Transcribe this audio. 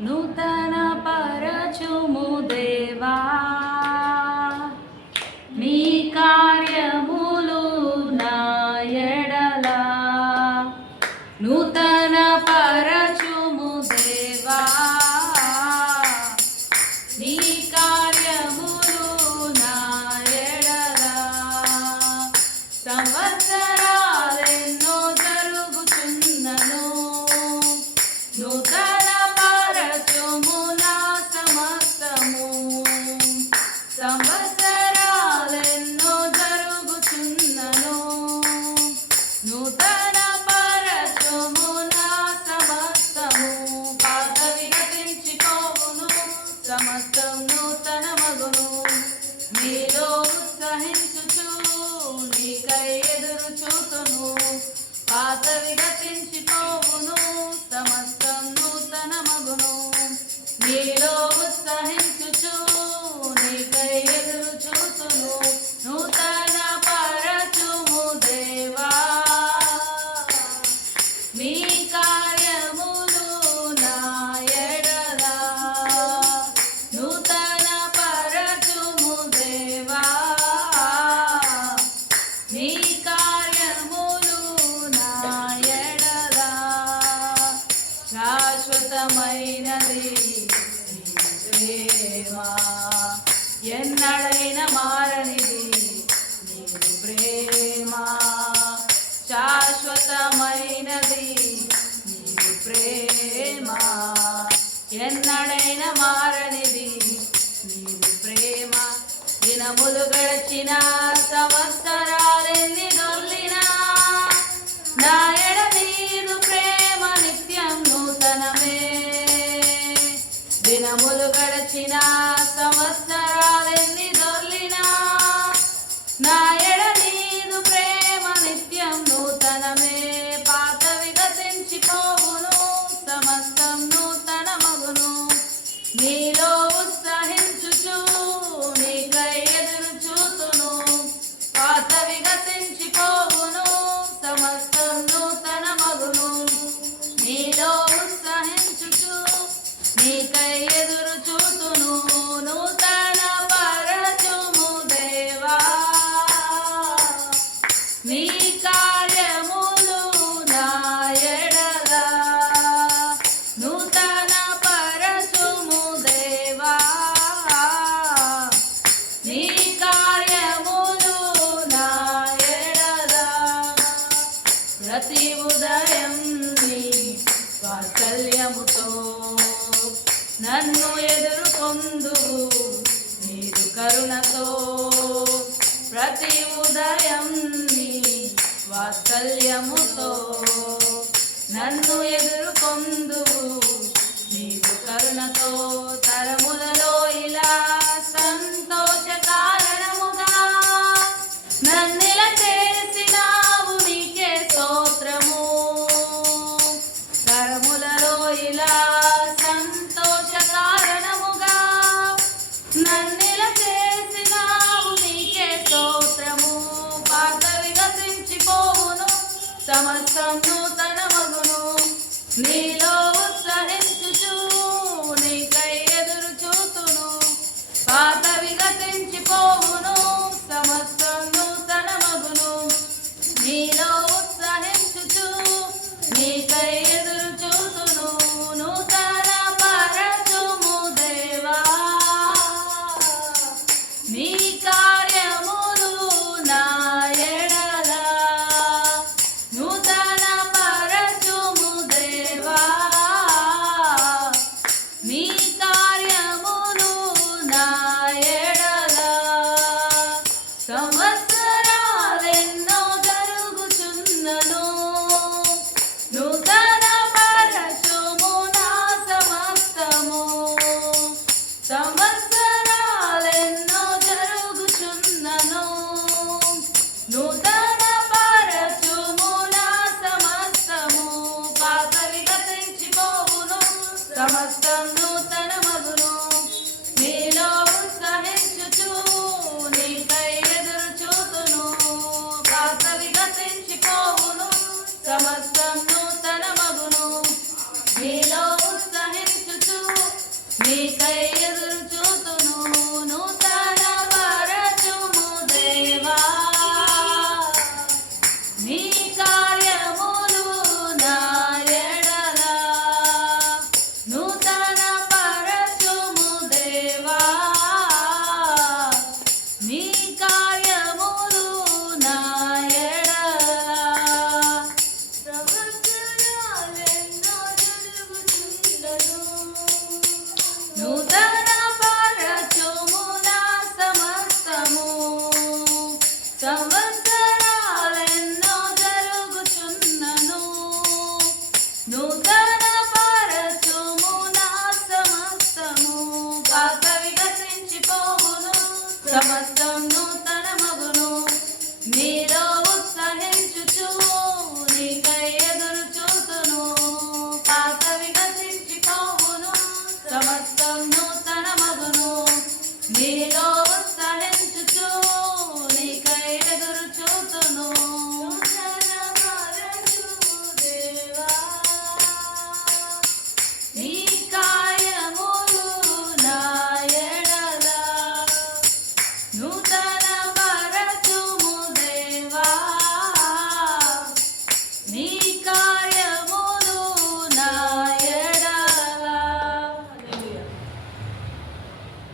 నూతన పరచుము దేవా నీ కార్యములు నా ఎడల నూతన పరచుము దేవా నీ కార్యములు నా ఎడల సంవత్సరాలెన్నో జరుగుచున్నను నూతన పరచుము నా సమస్తము సంవత్సరాలెన్నో జరుగుచున్నను నూతన పరచుము నా సమస్తము పాతవి గతించిపోవును సమస్తం నూతన మగును నీలో ఉత్సహించుచు నీకై ఎదురు చూతును పాతవి గతించిపోవును సమస్తం నూతన మగును నీలో ఉత్సహించుచు నీకై ఎదురు చూతును నూతన పరచుము దేవా నీ కార్యములు నా ఎడల నూతన పరచుము దేవా నీ కార్యములు నా ఎడల శాశ్వతమైనది నీ ప్రేమ ఎన్నడైన మారనిది నీ ప్రేమ శాశ్వతమైనది నీ ప్రేమ ఎన్నడైన మారనిది నీ ప్రేమ దినములు గడిచిన సంవత్సరాలెన్ని దొర్లినా నా ఎడ నీదు ప్రేమ నిత్యం నూతనమే దినములు గడిచిన సంవత్సరాలెన్ని దొర్లినా నా ఎడ నీదు ప్రేమ నిత్యం నూతనమే పాతవి గతించిపోవును సమస్తం నూతన మగును నీలో ఉత్సహించుచు నీకై ఎదురు చూతును పాతవి గతించిపోవును సమస్తం నూతన మగును నీలో ఉత్సహించుచు నీకై ఎదురు చూతును నూతన పరచుము దేవా నీ కార్యములు నా ఎడల నూతన పరచుము దేవా నీ కార్యములు నా ఎడల ప్రతి ఉదయం నీ వాత్సల్యముతో నన్ను ఎదుర్కొందువు నీదు కరుణతో ప్రతి ఉదయం నీ వాత్సల్యముతో నన్ను ఎదుర్కొందువు నీదు కరుణతో తరములలో ఇలా సంతోష కారణముగా నన్నిల చేసినావు నీకే స్తోత్రము తరములలో ఇలా సంతోష కారణముగా నన్నిల చేసినావు నీకే స్తోత్రము పాతవి గతించిపోవును సమస్తం నూతన మగును నీలో ఉత్సహించుచు నీకై ఎదురు చూతును పాతవి గతించిపోవును సమస్తం నూతన మగును నీలో ఉత్సహించుచు నీకై ఎదురు చూతును నూతన పరచుము దేవా నీ కార్యములు నా ఎడల నూతన పరచుము దేవా నీ కార్యములు నా ఎడల సంవత్సరాలెన్నో జరుగుచున్నను నూతన పరచుము నా సమస్తము సంవత్సరాలెన్నో జరుగుచున్నను నూతన పరచుము నా సమస్తము పాతవి గతించిపోవును సమస్తం నూతన మగును నీలో ఉత్సహించుచు నీకై ఎదురు చూతును పాతవి గతించిపోవును సమస్తం నూతన మగును నీలో ఉత్సహించుచు నీకై